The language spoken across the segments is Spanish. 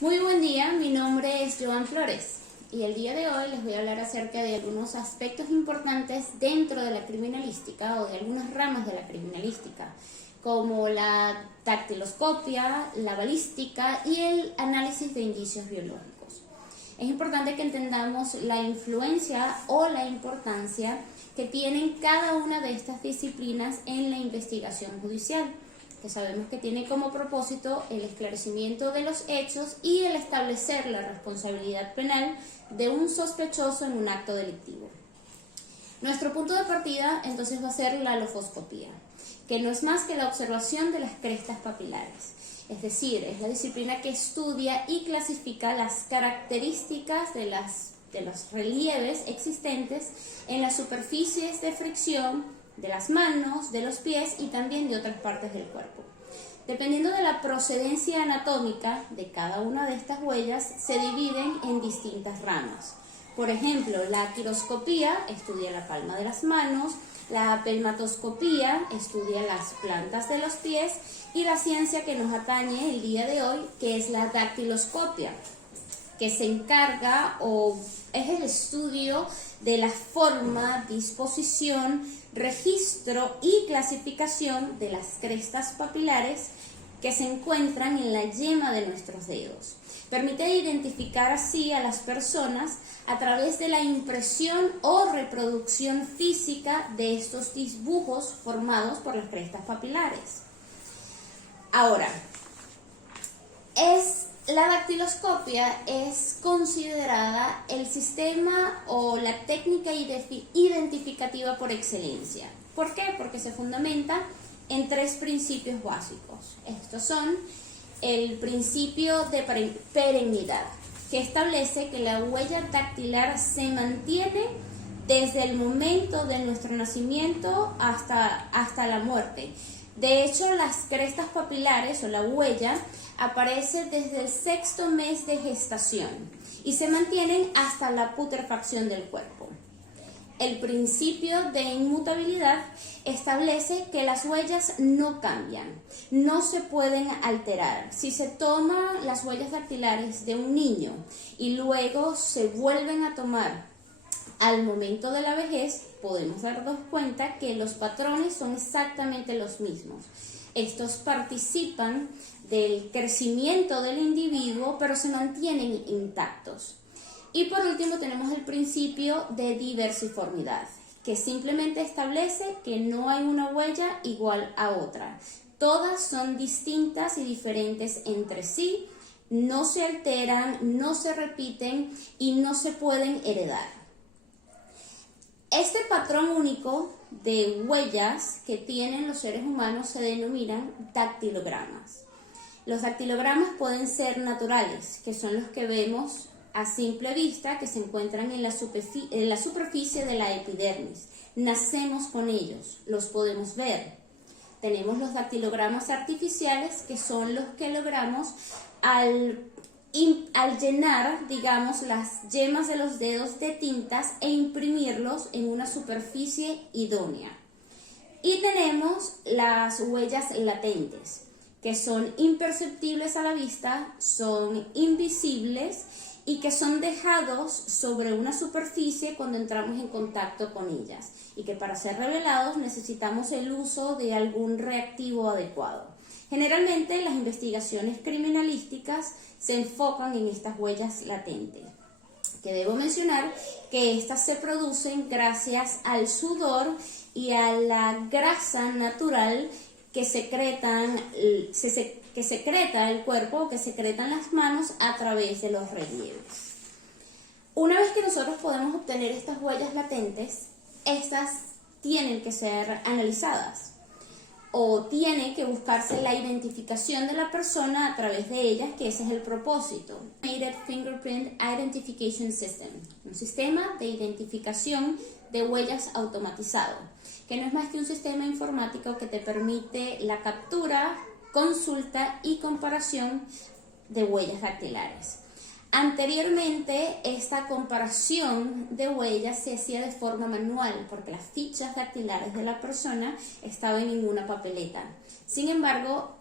Muy buen día, mi nombre es Joan Flores y el día de hoy les voy a hablar acerca de algunos aspectos importantes dentro de la criminalística o de algunas ramas de la criminalística, como la dactiloscopia, la balística y el análisis de indicios biológicos. Es importante que entendamos la influencia o la importancia que tienen cada una de estas disciplinas en la investigación judicial, que sabemos que tiene como propósito el esclarecimiento de los hechos y el establecer la responsabilidad penal de un sospechoso en un acto delictivo. Nuestro punto de partida entonces va a ser la lofoscopía, que no es más que la observación de las crestas papilares, es decir, es la disciplina que estudia y clasifica las características de los relieves existentes en las superficies de fricción de las manos, de los pies y también de otras partes del cuerpo. Dependiendo de la procedencia anatómica de cada una de estas huellas, se dividen en distintas ramas. Por ejemplo, la quiroscopía estudia la palma de las manos, la pelmatoscopía estudia las plantas de los pies y la ciencia que nos atañe el día de hoy, que es la dactiloscopia, que se encarga o es el estudio de la forma, disposición, registro y clasificación de las crestas papilares que se encuentran en la yema de nuestros dedos. Permite identificar así a las personas a través de la impresión o reproducción física de estos dibujos formados por las crestas papilares. Ahora, la dactiloscopia es considerada el sistema o la técnica identificativa por excelencia. ¿Por qué? Porque se fundamenta en tres principios básicos. Estos son el principio de perennidad, que establece que la huella dactilar se mantiene desde el momento de nuestro nacimiento hasta la muerte. De hecho, las crestas papilares o la huella aparece desde el 6º mes de gestación y se mantienen hasta la putrefacción del cuerpo. El principio de inmutabilidad establece que las huellas no cambian, no se pueden alterar. Si se toman las huellas dactilares de un niño y luego se vuelven a tomar al momento de la vejez, podemos darnos cuenta que los patrones son exactamente los mismos. Estos participan del crecimiento del individuo, pero se mantienen intactos. Y por último tenemos el principio de diversiformidad, que simplemente establece que no hay una huella igual a otra. Todas son distintas y diferentes entre sí, no se alteran, no se repiten y no se pueden heredar. Este patrón único de huellas que tienen los seres humanos se denominan dactilogramas. Los dactilogramas pueden ser naturales, que son los que vemos a simple vista, que se encuentran en la superficie de la epidermis. Nacemos con ellos, los podemos ver. Tenemos los dactilogramas artificiales, que son los que logramos al llenar, digamos, las yemas de los dedos de tintas e imprimirlos en una superficie idónea. Y tenemos las huellas latentes, que son imperceptibles a la vista, son invisibles y que son dejados sobre una superficie cuando entramos en contacto con ellas, y que para ser revelados necesitamos el uso de algún reactivo adecuado. Generalmente las investigaciones criminalísticas se enfocan en estas huellas latentes, que debo mencionar que estas se producen gracias al sudor y a la grasa natural que secreta el cuerpo, que secretan las manos a través de los relieves. Una vez que nosotros podemos obtener estas huellas latentes, estas tienen que ser analizadas o tiene que buscarse la identificación de la persona a través de ellas, que ese es el propósito. Automated Fingerprint Identification System, un sistema de identificación de huellas automatizado, que no es más que un sistema informático que te permite la captura, consulta y comparación de huellas dactilares. Anteriormente, esta comparación de huellas se hacía de forma manual porque las fichas dactilares de la persona estaban en una papeleta. Sin embargo,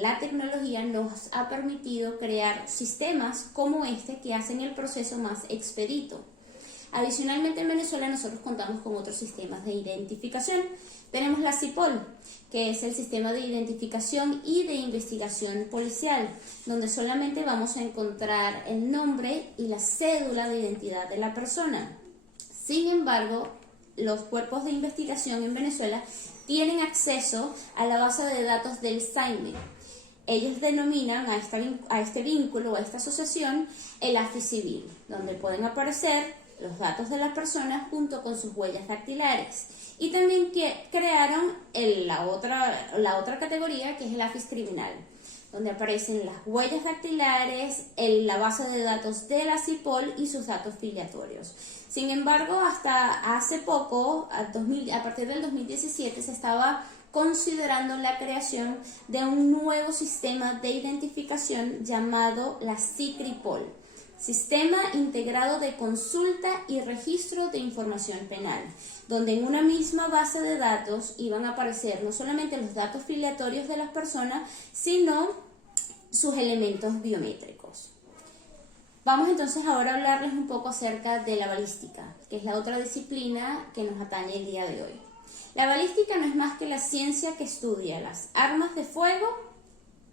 la tecnología nos ha permitido crear sistemas como este que hacen el proceso más expedito. Adicionalmente, en Venezuela nosotros contamos con otros sistemas de identificación. Tenemos la CIPOL, que es el sistema de identificación y de investigación policial, donde solamente vamos a encontrar el nombre y la cédula de identidad de la persona. Sin embargo, los cuerpos de investigación en Venezuela tienen acceso a la base de datos del SAIME. Ellos denominan a este vínculo, a esta asociación, el AFI civil, donde pueden aparecer los datos de la persona junto con sus huellas dactilares. Y también crearon la otra categoría, que es el AFIS criminal, donde aparecen las huellas dactilares, la base de datos de la CIPOL y sus datos filiatorios. Sin embargo, hasta hace poco, a partir del 2017, se estaba considerando la creación de un nuevo sistema de identificación llamado la CICRIPOL, Sistema Integrado de Consulta y Registro de Información Penal, donde en una misma base de datos iban a aparecer no solamente los datos filiatorios de las personas, sino sus elementos biométricos. Vamos entonces ahora a hablarles un poco acerca de la balística, que es la otra disciplina que nos atañe el día de hoy. La balística no es más que la ciencia que estudia las armas de fuego,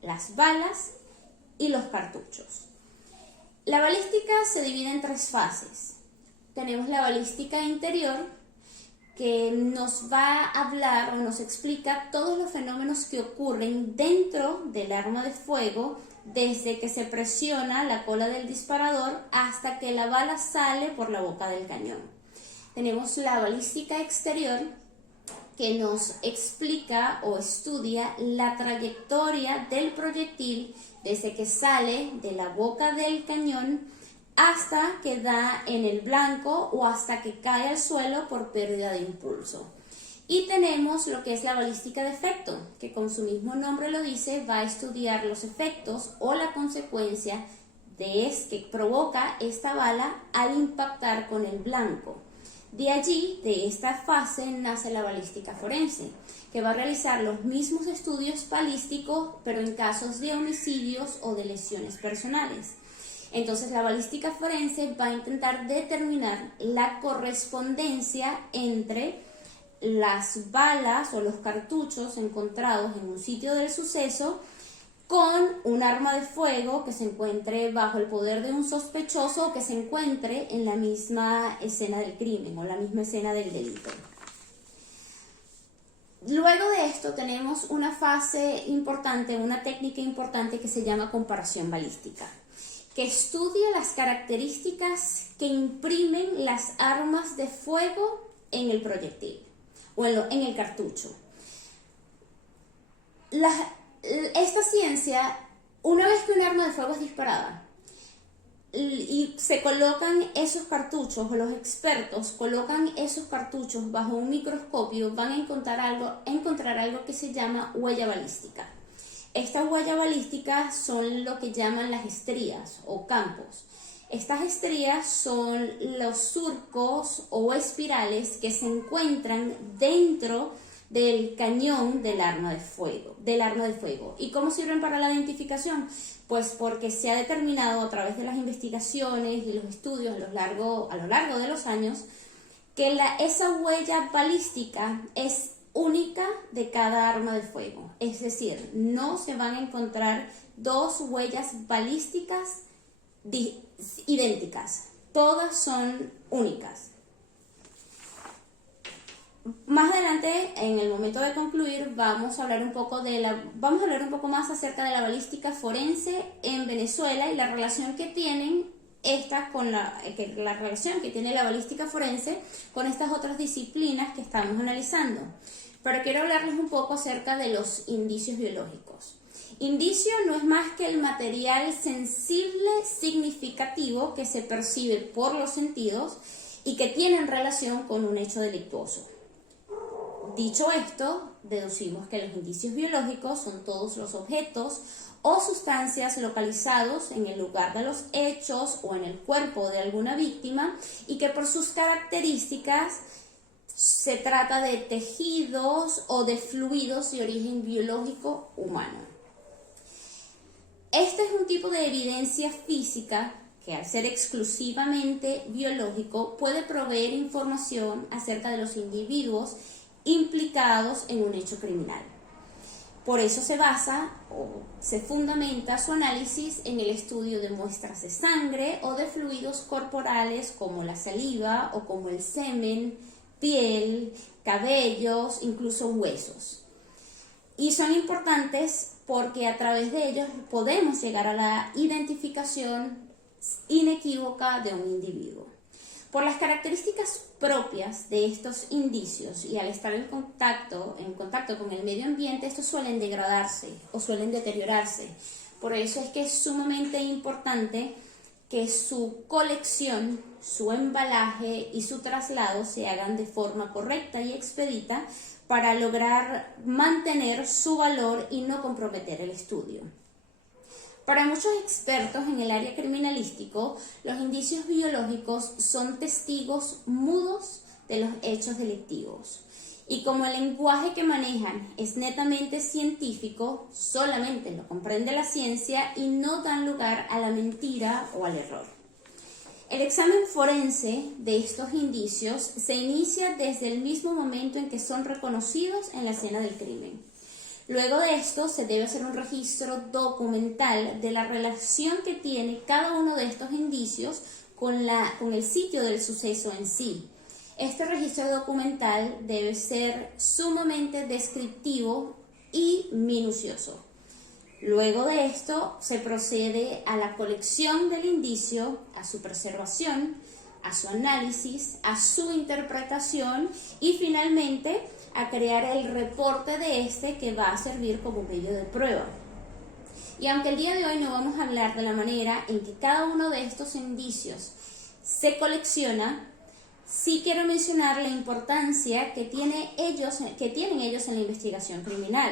las balas y los cartuchos. La balística se divide en 3 fases. Tenemos la balística interior, que nos va a hablar o nos explica todos los fenómenos que ocurren dentro del arma de fuego, desde que se presiona la cola del disparador hasta que la bala sale por la boca del cañón. Tenemos la balística exterior, que nos explica o estudia la trayectoria del proyectil desde que sale de la boca del cañón hasta que da en el blanco o hasta que cae al suelo por pérdida de impulso. Y tenemos lo que es la balística de efecto, que con su mismo nombre lo dice, va a estudiar los efectos o la consecuencia que provoca esta bala al impactar con el blanco. De allí, de esta fase, nace la balística forense, que va a realizar los mismos estudios balísticos, pero en casos de homicidios o de lesiones personales. Entonces, la balística forense va a intentar determinar la correspondencia entre las balas o los cartuchos encontrados en un sitio del suceso con un arma de fuego que se encuentre bajo el poder de un sospechoso o que se encuentre en la misma escena del crimen o la misma escena del delito. Luego de esto tenemos una fase importante, una técnica importante que se llama comparación balística, que estudia las características que imprimen las armas de fuego en el proyectil o en el cartucho. Esta ciencia, una vez que un arma de fuego es disparada y se colocan esos cartuchos, o los expertos colocan esos cartuchos bajo un microscopio, van a encontrar algo que se llama huella balística. Estas huellas balísticas son lo que llaman las estrías o campos. Estas estrías son los surcos o espirales que se encuentran dentro del cañón del arma de fuego. ¿Y cómo sirven para la identificación? Pues porque se ha determinado a través de las investigaciones y los estudios a lo largo de los años que esa huella balística es única de cada arma de fuego. Es decir, no se van a encontrar 2 huellas balísticas idénticas. Todas son únicas. Más adelante, en el momento de concluir, vamos a hablar un poco más acerca de la balística forense en Venezuela y la relación que tienen la relación que tiene la balística forense con estas otras disciplinas que estamos analizando. Pero quiero hablarles un poco acerca de los indicios biológicos. Indicio no es más que el material sensible significativo que se percibe por los sentidos y que tienen relación con un hecho delictuoso. Dicho esto, deducimos que los indicios biológicos son todos los objetos o sustancias localizados en el lugar de los hechos o en el cuerpo de alguna víctima y que por sus características se trata de tejidos o de fluidos de origen biológico humano. Este es un tipo de evidencia física que, al ser exclusivamente biológico, puede proveer información acerca de los individuos implicados en un hecho criminal. Por eso se basa o se fundamenta su análisis en el estudio de muestras de sangre o de fluidos corporales como la saliva o como el semen, piel, cabellos, incluso huesos. Y son importantes porque a través de ellos podemos llegar a la identificación inequívoca de un individuo. Por las características propias de estos indicios y al estar en contacto con el medio ambiente, estos suelen degradarse o suelen deteriorarse. Por eso es que es sumamente importante que su colección, su embalaje y su traslado se hagan de forma correcta y expedita para lograr mantener su valor y no comprometer el estudio. Para muchos expertos en el área criminalístico, los indicios biológicos son testigos mudos de los hechos delictivos. Y como el lenguaje que manejan es netamente científico, solamente lo comprende la ciencia y no dan lugar a la mentira o al error. El examen forense de estos indicios se inicia desde el mismo momento en que son reconocidos en la escena del crimen. Luego de esto se debe hacer un registro documental de la relación que tiene cada uno de estos indicios con el sitio del suceso en sí. Este registro documental debe ser sumamente descriptivo y minucioso. Luego de esto se procede a la colección del indicio, a su preservación, a su análisis, a su interpretación y finalmente a crear el reporte de este que va a servir como medio de prueba. Y aunque el día de hoy no vamos a hablar de la manera en que cada uno de estos indicios se colecciona, sí quiero mencionar la importancia que tienen ellos en la investigación criminal,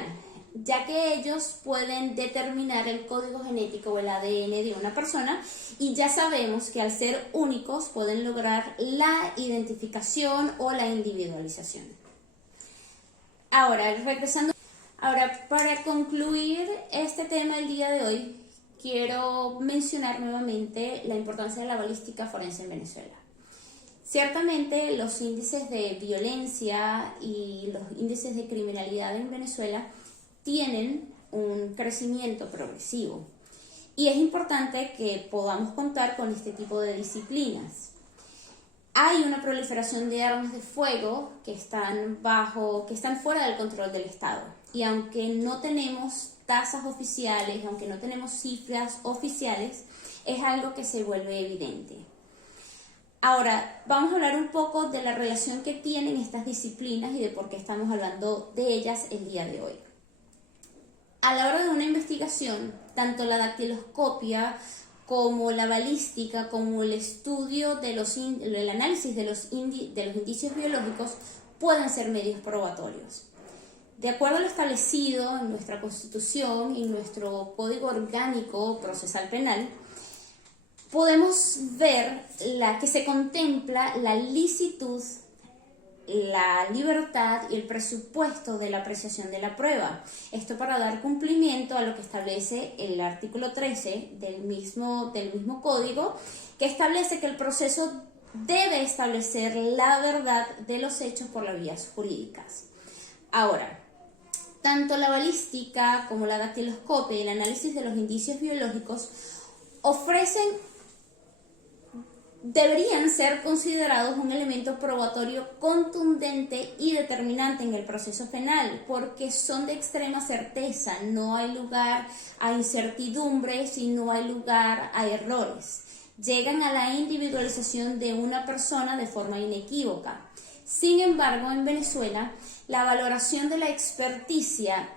ya que ellos pueden determinar el código genético o el ADN de una persona y ya sabemos que al ser únicos pueden lograr la identificación o la individualización. Ahora, para concluir este tema del día de hoy, quiero mencionar nuevamente la importancia de la balística forense en Venezuela. Ciertamente, los índices de violencia y los índices de criminalidad en Venezuela tienen un crecimiento progresivo y es importante que podamos contar con este tipo de disciplinas. Hay una proliferación de armas de fuego que están fuera del control del Estado. Y aunque no tenemos tasas oficiales, aunque no tenemos cifras oficiales, es algo que se vuelve evidente. Ahora, vamos a hablar un poco de la relación que tienen estas disciplinas y de por qué estamos hablando de ellas el día de hoy. A la hora de una investigación, tanto la dactiloscopia como la balística, como el estudio el análisis de los indicios biológicos pueden ser medios probatorios. De acuerdo a lo establecido en nuestra Constitución y nuestro Código Orgánico Procesal Penal, podemos ver que se contempla la licitud, la libertad y el presupuesto de la apreciación de la prueba. Esto para dar cumplimiento a lo que establece el artículo 13 del mismo código, que establece que el proceso debe establecer la verdad de los hechos por las vías jurídicas. Ahora, tanto la balística como la dactiloscopia y el análisis de los indicios biológicos deberían ser considerados un elemento probatorio contundente y determinante en el proceso penal, porque son de extrema certeza, no hay lugar a incertidumbres y no hay lugar a errores. Llegan a la individualización de una persona de forma inequívoca. Sin embargo, en Venezuela, la valoración de la experticia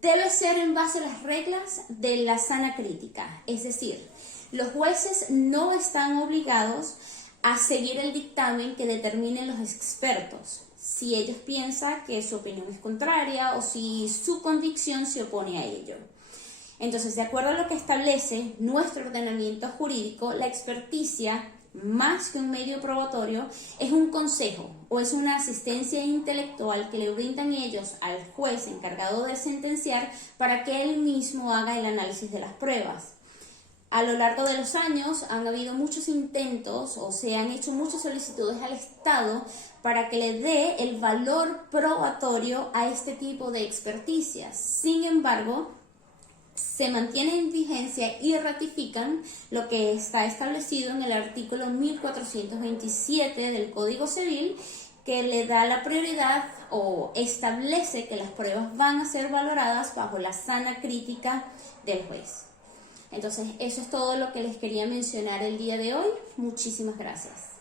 debe ser en base a las reglas de la sana crítica, es decir, los jueces no están obligados a seguir el dictamen que determinen los expertos, si ellos piensan que su opinión es contraria o si su convicción se opone a ello. Entonces, de acuerdo a lo que establece nuestro ordenamiento jurídico, la experticia más que un medio probatorio, es un consejo o es una asistencia intelectual que le brindan ellos al juez encargado de sentenciar para que él mismo haga el análisis de las pruebas. A lo largo de los años han habido muchos intentos o se han hecho muchas solicitudes al Estado para que le dé el valor probatorio a este tipo de experticias. Sin embargo, se mantiene en vigencia y ratifican lo que está establecido en el artículo 1427 del Código Civil, que le da la prioridad o establece que las pruebas van a ser valoradas bajo la sana crítica del juez. Entonces, eso es todo lo que les quería mencionar el día de hoy. Muchísimas gracias.